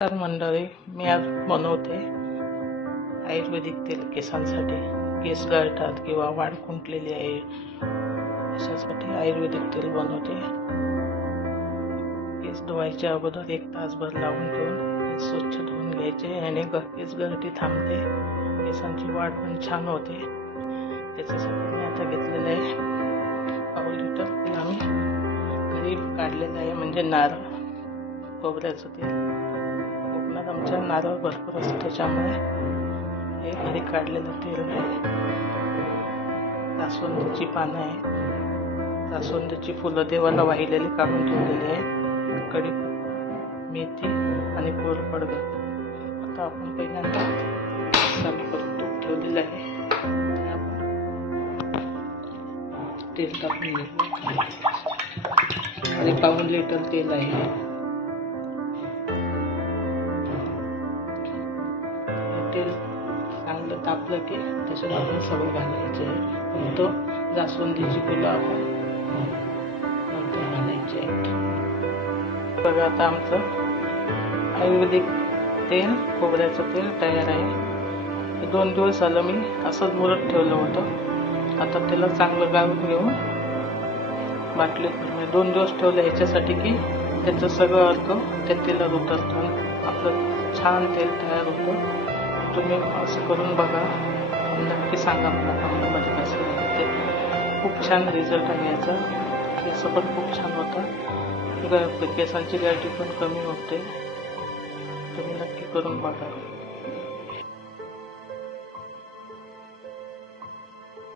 तर मंडळी, मी आज बनवते आयुर्वेदिक तेल केसांसाठी. केस गळतात किंवा वाढ खुंटलेली आहे अशासाठी आयुर्वेदिक तेल बनवते. केस धुवायच्या अगोदर 1 तासभर लावून ठेवून केस स्वच्छ धुवून घ्यायचे आणि केस गळती थांबते, केसांची वाढ पण छान होते. त्याच्यासाठी मी आता घेतलेलं आहे पाव लिटर तेल. आम्ही घरी काढलेलं आहे, म्हणजे नारळ खोबऱ्याचं तेल. कोकणात आमच्या नारळ भरपूर असतं, त्याच्यामुळे हे घरी काढलेलं तेल आहे. जास्वंदीची पानं आहे, जास्वंदीची फुलं देवाला वाहिलेली काढून ठेवलेली आहे, कढीपत्ता, मेथी आणि कोरफड. आता आपण पहिल्यांदा चालू करून तूप ठेवलेलं आहे, आपण तेल टाकून घेऊ. आणि पाऊण लिटर तेल आहे. तेल चांगलं तापलं की त्याच्यात आपण सगळं घालायचे आहे. तो जास्वंदीची फुलं आपण नंतर घालायचे आहेत. बघा, आता आमचं आयुर्वेदिक तेल, खोबऱ्याचं तेल तयार आहे. 2 दिवस झालं मी असंच मुरत ठेवलं होतं. आता त्याला चांगलं गाळून घेऊन बाटलीत 2 दिवस ठेवलं, ह्याच्यासाठी की त्याचं सगळं अर्क त्या तेलात उतरतं, आपलं छान तेल तयार होतं. तुम्ही असं करून बघा, नक्की सांगा मला कमेंटमध्ये कसं ते. खूप छान रिझल्ट आहे याचा. केस पण खूप छान होतं, केसांची गळती पण कमी होते. तुम्ही नक्की करून बघा.